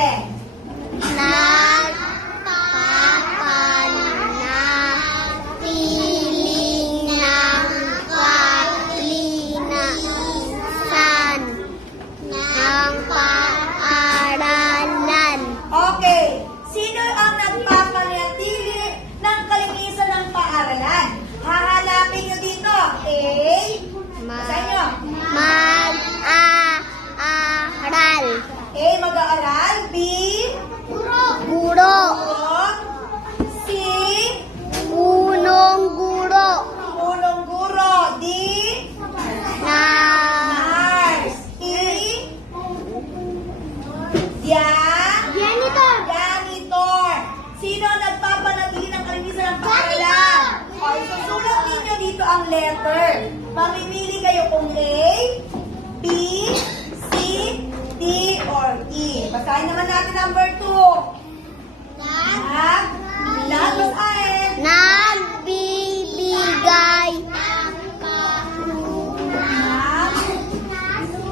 natin. Nagpapanatiling ng kalinisan ng paaralan. Okay. Sino ang nagpapanatili ng kalinisan ng paaralan? Hahanapin nyo dito. A. Basahin nyo. Mag-aaral. A. Mag-aaral. B. Guro. C. Punong guro. Punong guro. D. Na Nurse. E. janitor. Janitor. Sino ang nagpapanatili ng kalinisan ng paaralan? O, isusulat ninyo dito ang letter. Mamimili kayo kung A, B, C, D, or E. Basahin naman natin number 2. Basahin. Nagbibigay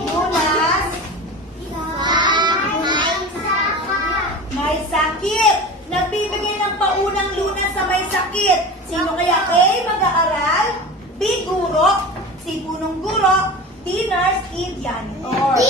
Lunas. May sakit. Nagbibigay ng paunang lunas sa may sakit. Sino kaya? A. Mag-aaral. B. Guro. C. Punong guro. D. Nurse. E. Janitor.